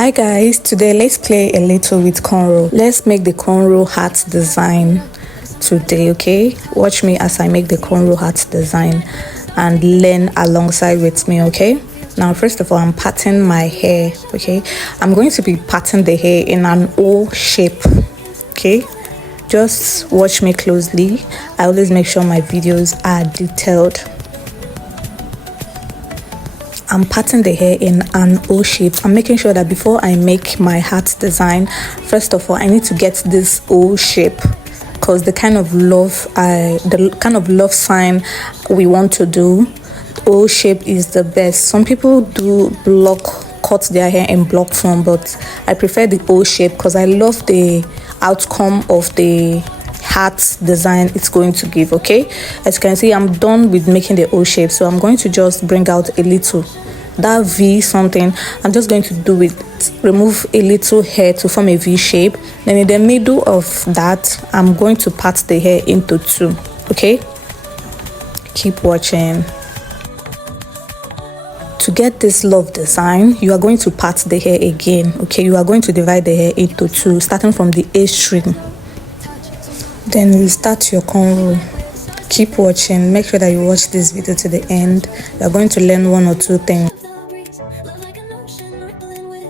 Hi guys, today let's play a little with cornrow. Let's make the cornrow hat design today, okay? Watch me as I make the cornrow hat design and learn alongside with me, okay? Now first of all, I'm parting my hair, okay? I'm going to be parting the hair in an O shape, okay? Just watch me closely. I always make sure my videos are detailed. I'm parting the hair in an O shape. I'm making sure that before I make my hat design, first of all, I need to get this O shape because the kind of love sign we want to do, O shape is the best. Some people do cut their hair in block form, but I prefer the O shape because I love the outcome of the hat design it's going to give. Okay, as you can see, I'm done with making the O shape, so I'm going to just bring out a little that V something. I'm just going to do it, remove a little hair to form a V shape. Then in the middle of that, I'm going to part the hair into two. Okay, keep watching. To get this love design, you are going to part the hair again. Okay, you are going to divide the hair into two, starting from the A string. Then you start your cornrow. Keep watching. Make sure that you watch this video to the end. You are going to learn one or two things. Love like an ocean rippling with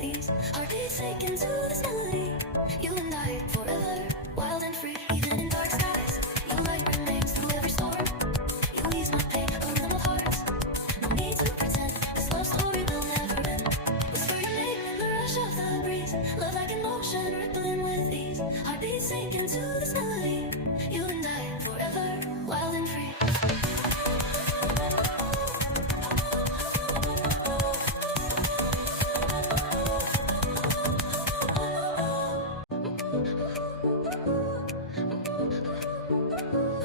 ease. Heartbeats taken to this melody. You and I forever, wild and free. Even in dark skies, your light remains through every storm. You ease my pain, a rhythm of hearts. No need to pretend, this love story will never end. Whisper your name in the rush of the breeze. Love like an ocean rippling with ease. Heartbeats taken to this melody. You and I forever, wild and free.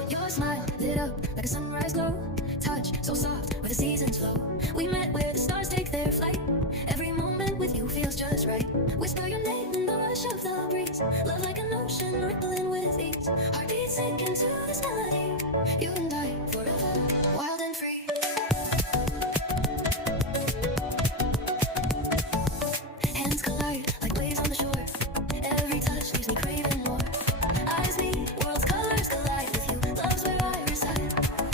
Your smile lit up like a sunrise glow. Touch so soft where the seasons flow. We met where the stars take their flight. Every moment with you feels just right. Whisper your name in the rush of the breeze. Love like an ocean rippling with ease. Heartbeats sinking to this melody. You and I forever, wild and free. Hands collide like waves on the shore. Every touch leaves me craving more. Eyes meet, worlds colors collide with you. Love's where I reside.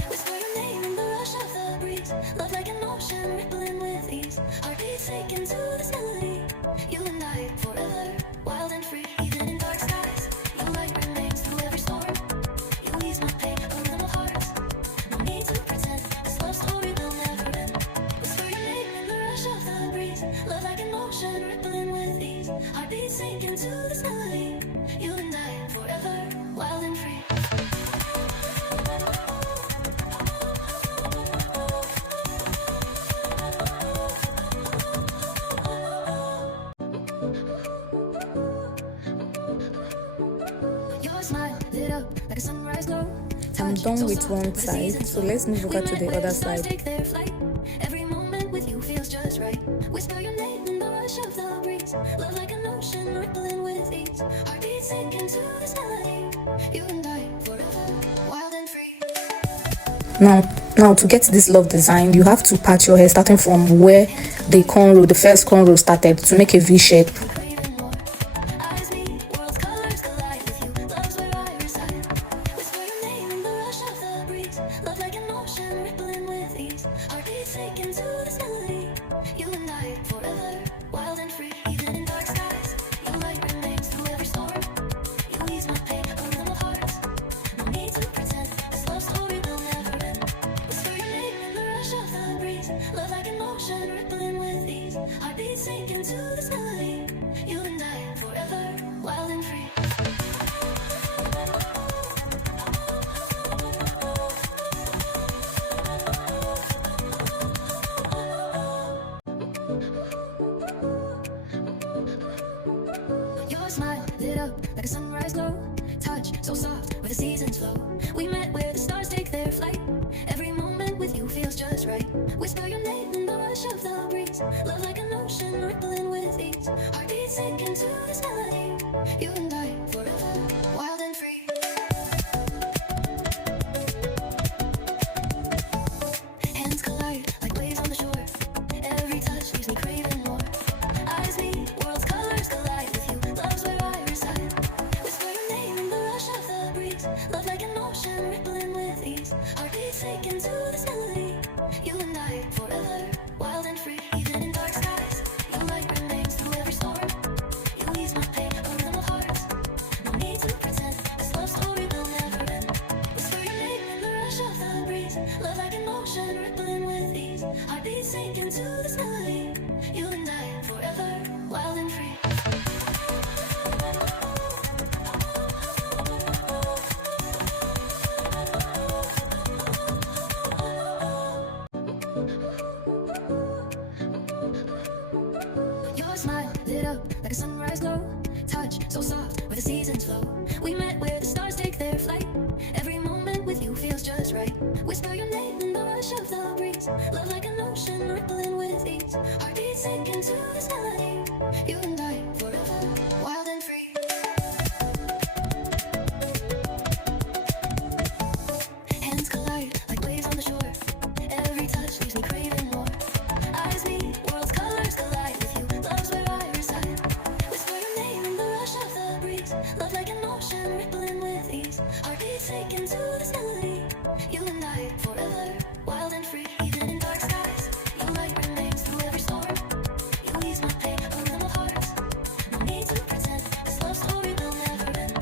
Whisper your name in the rush of the breeze. Love like an ocean rippling with ease. Heartbeats taken to this melody. You and I forever, wild and free. Even in dark skies, your light remains through every storm. You ease my pain, a rhythm of hearts. No need to pretend, this love story will never end. Whisper your name in the rush of the breeze. Love like an ocean rippling with ease. Heartbeats taken to this melody. You and I forever, wild and free. Your smile lit up like a sunrise glow. I'm done with one side, so let's move over to the other side. Take their flight. Every moment with you feels just right. Whisper your name in the rush of the breeze. Love like an ocean rippling with ease. Heartbeats sinking to this melody. You and I forever, wild and free. Now to get this love design, you have to part your hair starting from where the first cornrow started to make a V shape. Craving more. Eyes meet, worlds colors collide with you. Love's where I reside. Whisper your name in the rush of the breeze. Love like an ocean rippling with ease. Heartbeats taken to this melody. You and I forever, wild and free. Even in dark skies, your light remains through every storm. You ease my pain, a rhythm of hearts. No need to pretend, this love story will never end. Whisper your name in the rush of the breeze. Love like an ocean rippling with ease. Heartbeats sinking to this melody. You and I forever, wild and free. Your smile lit up like a sunrise glow. Touch so soft where the seasons flow. We met where the stars take their breeze. Love like an ocean rippling with ease. Heartbeats sink into this melody. You and I forever, wild and free. Your smile lit up like a sunrise glow. Touch so soft where the seasons flow. We met where the stars take their flight. Every moment with you feels just right. Whisper your name in the rush of the breeze. Love like an ocean rippling with ease. Heartbeats sink into this melody. You and I forever, wild and free. Hands collide like waves on the shore. Every touch leaves me craving more. Eyes meet, world's colors collide with you. Love's where I reside. Whisper your name in the rush of the breeze. Love like an ocean rippling with ease. Heartbeats sink into this melody. You and I forever, wild and free. Even in dark skies, your light remains through every storm. You ease my pain, a realm of hearts. No need to pretend, this love story will never end.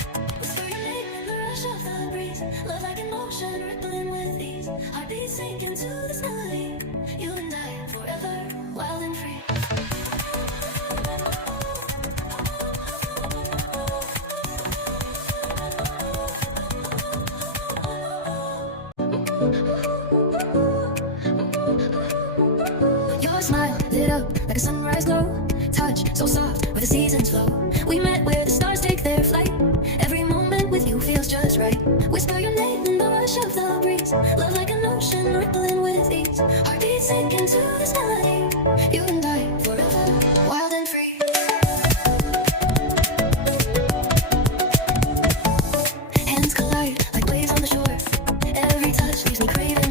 Whisper your name in the rush of the breeze. Love like an ocean rippling with ease. Heartbeats sink into this melody. You and I forever, wild and free. Your smile lit up like a sunrise glow. Touch so soft where the seasons flow. We met where the stars take their flight. Every moment with you feels just right. Whisper your name in the rush of the breeze. Love like an ocean rippling with ease. Heartbeats sink into this melody. You and I forever, wild and free. Hands collide like waves on the shore. Every touch leaves me craving